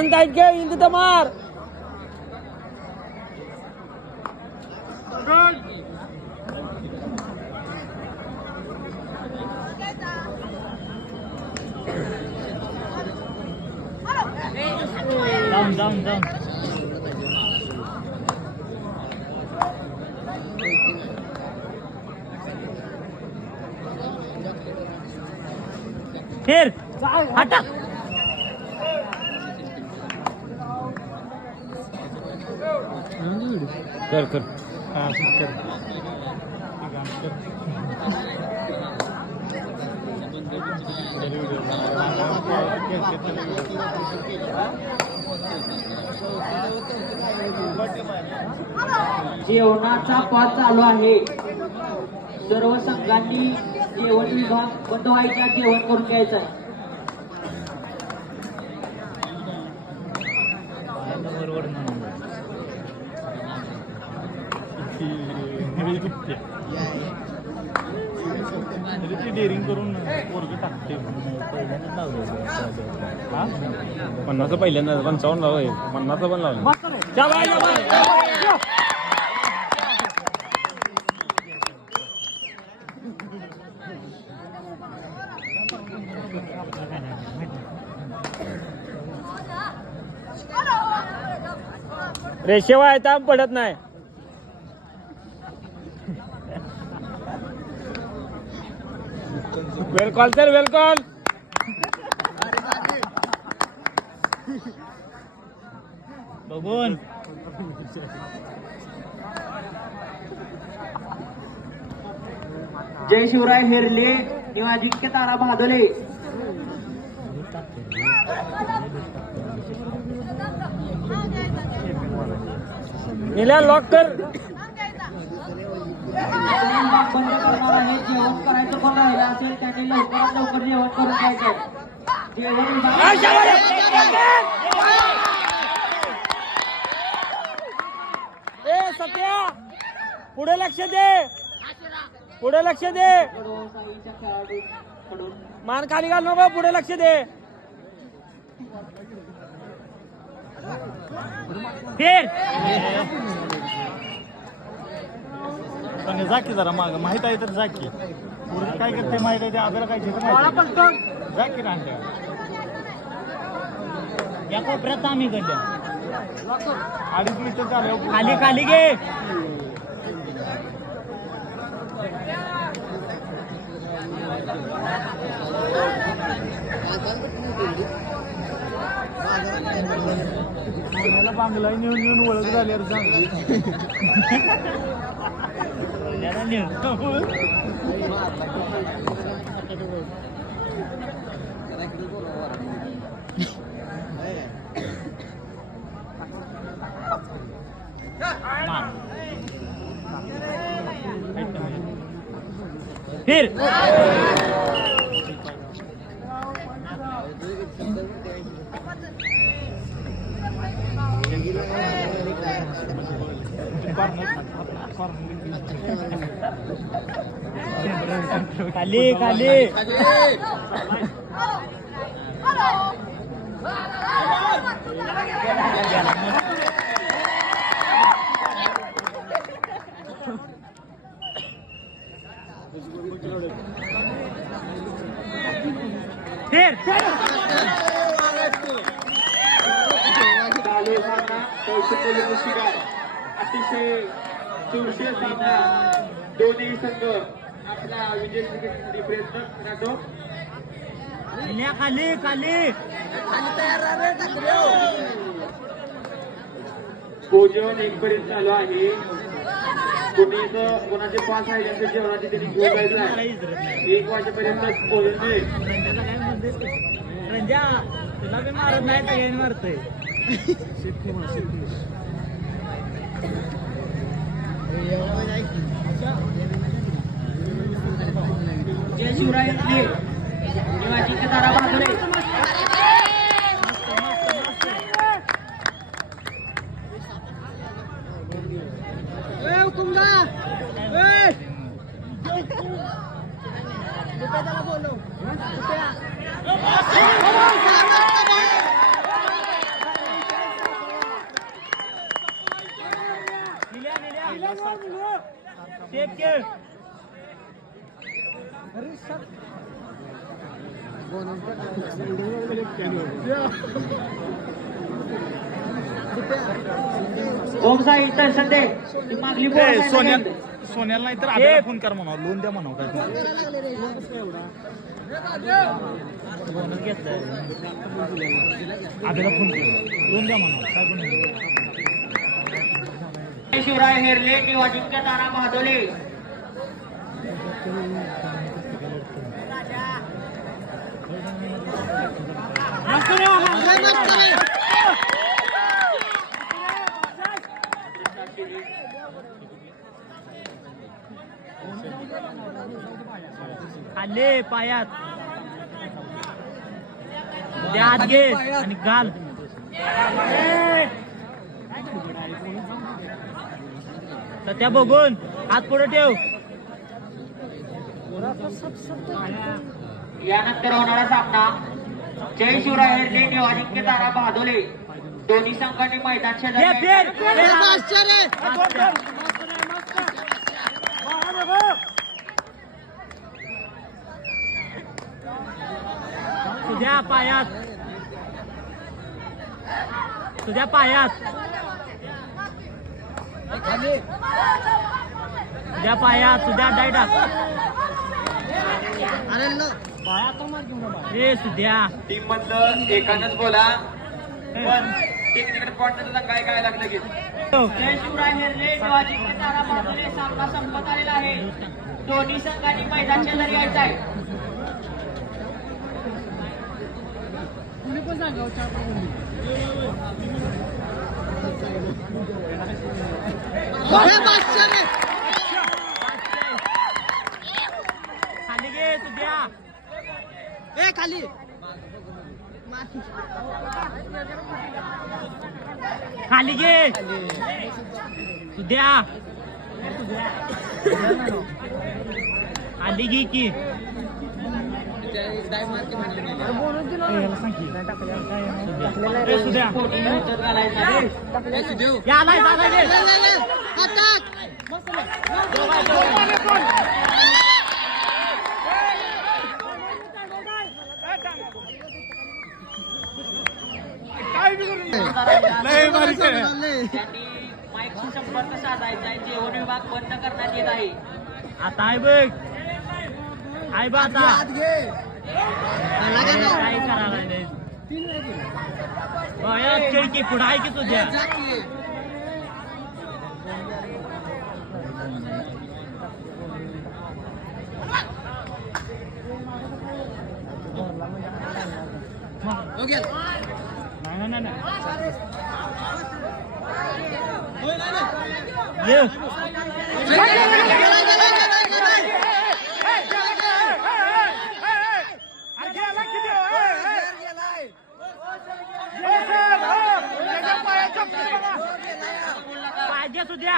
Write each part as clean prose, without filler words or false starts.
तिथं मार. जाऊन फिर हटा. कर जेवणाचा पाठ चालू आहे. सर्व संघांनी जेवण विभाग बंद व्हायच्या जेवण करून घ्यायचं आहे. डेअरिंग करून टाकते. 50 पहिल्यांदा 55 लाव 50 पण लावलं. रेषेवर आहे पडत नाही. वेलकॉल सर वेलकॉल. बघून जय शिवराय हेरले निवाजिक्य तारा भादले. निल्या लॉक कर. बंद करणार आहे. जेवण करायचं कोण राहिलं असेल त्यांनी लवकरात लवकर जेवण करून घ्यायचं. जेवण सत्या पुढे लक्ष दे. मान खाली घाल नको. पुढे लक्ष दे. फिर जा की जरा माग माहित आहे तर जा की. काय करते माहित आहे ते आपल्याला काय जा की रांगल्या या कोपऱ्यात आम्ही गड्या 2.5 मीटर झालं. खाली घे. बांगला नेऊन ओळख झाल्यावर चांगली. फिर खाली अतिशय चुरशीचा सामना. दोन्ही संघ आपला विजय मिळवण्यासाठी प्रयत्न करतो. खाली भोजन 1 पर्यंत चालू आहे. कोणाचे 5 आहे त्यांच्या जेवणाची त्यांनी घेऊन जायचं आहे. 1 वाजेपर्यंत भोजन मिळेल. तुला बी मारत नाही सगळ्यांनी मारतोय. जय शिवराय निवाजिक्य तारा भादले. टेप खेळ ओम साई इतर संदे ती मागली बोल सोन्याला नाही तर आपल्याला फोन कर म्हणा लोन द्या म्हणा काय आपल्याला फोन कर लोन द्या म्हणा काय पण शिवराय हेरले किंवा अजिंक्य तारा बहादोले खाल्ले पायात द्या हात घे आणि घाल त्या बघून हात पुढे ठेव यानंतर होणारा सामना जय शिवराय हेरले किंवा अजिंक्य तारा बहादोले दोन्ही संघांनी मैदान तुझ्या पायात तुझ्या पायात तुझ्या पायात तुझ्या डायटा रे सुद्या टीम मधलं एकानंच बोला पण टेक्निकल पॉइंट काय काय लागलं की जय शिवराय हेरले किंवा अजिंक्य तारा बहादोले सामना संपत आलेला आहे दोन्ही संघांनी मैदान शेजारी यायचं आहे खाली घे तुझ्या खाली खाली घे तुझ्या खाली घे की सुद्या त्यांनी माईकशी संपर्क साधायचा आहे जेवण विभाग बंद करण्यात येत आहे आता आहे बघ आहे बा आता काय करायला खेळ की पुढे आहे की तुझ्या नाही पाहिजे तुझ्या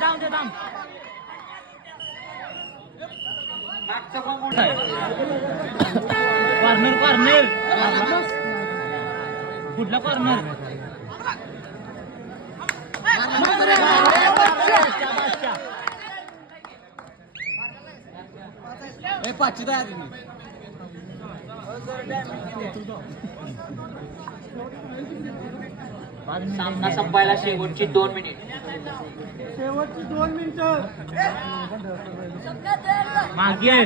जाऊन दे जाऊन कॉर्नर कॉर्नर कुठला कॉर्नर सामना संपायला शेवटची 2 मिनिट मागे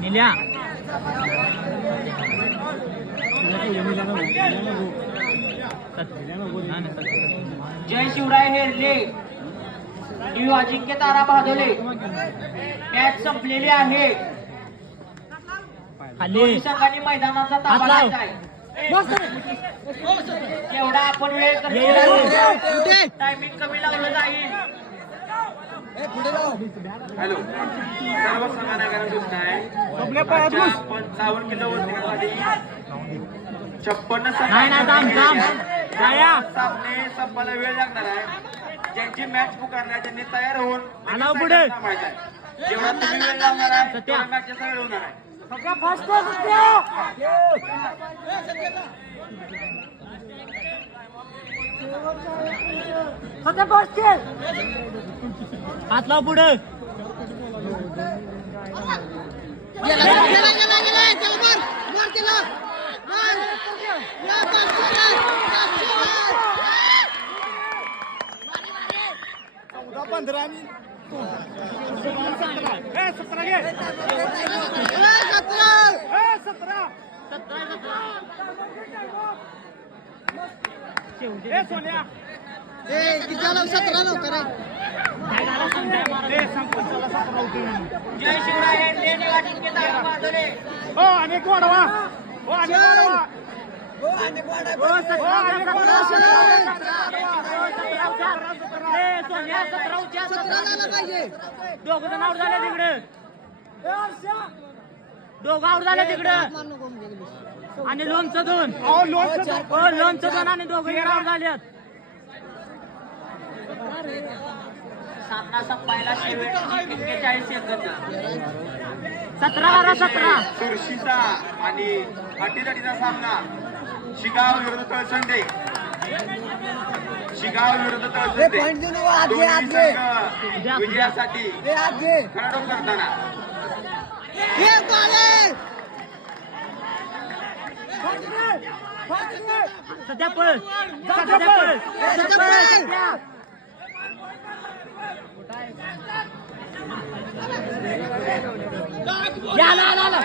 निल्या जय शिवराय हेरले किंवा अजिंक्य तारा बहादोले मॅच संपलेली आहे दोन्ही संघांनी मैदानाचा ताबा घ्यायचा आहे एवढा आपण वेळ टायमिंग कमी लावलं जाईल हॅलो सर्व समानागार सूचना आहे 55 किलो वजनीमध्ये 56 सामने संपायला वेळ लागणार आहे ज्यांची मॅच पुकारणार त्यांनी तयार होऊन पुढे थांबायचं आहे जेवढा तुम्ही वेळ लावणार आहे तेवढा मॅचचा वेळ होणार आहे फास्ट हात लाव पुढं. चौदा 15 आणि 17 घे. 17 सोन्या. जय शिवराय लेणे वाटिके तालुका माधुरे. हो अनेक वाढवा. हो अनेक वाढवा. दोघं जण आउट झाले तिकडे. दोघं आउट झाले तिकडे. आणि लोणचं दोन. लोणचं दोन आणि दोघं आउट झालेत. सामना संपायला शेवटची 41 सेकंद. 17-17. चुरशीचा आणि अटीतटीचा सामना शिगाव विरुद्ध तळसंडे. शिगाव विरुद्ध तळसंडे दोन्ही संघ विजयासाठी खडाडोल करताना सध्या पळ. सध्या पळ. सध्या. आला.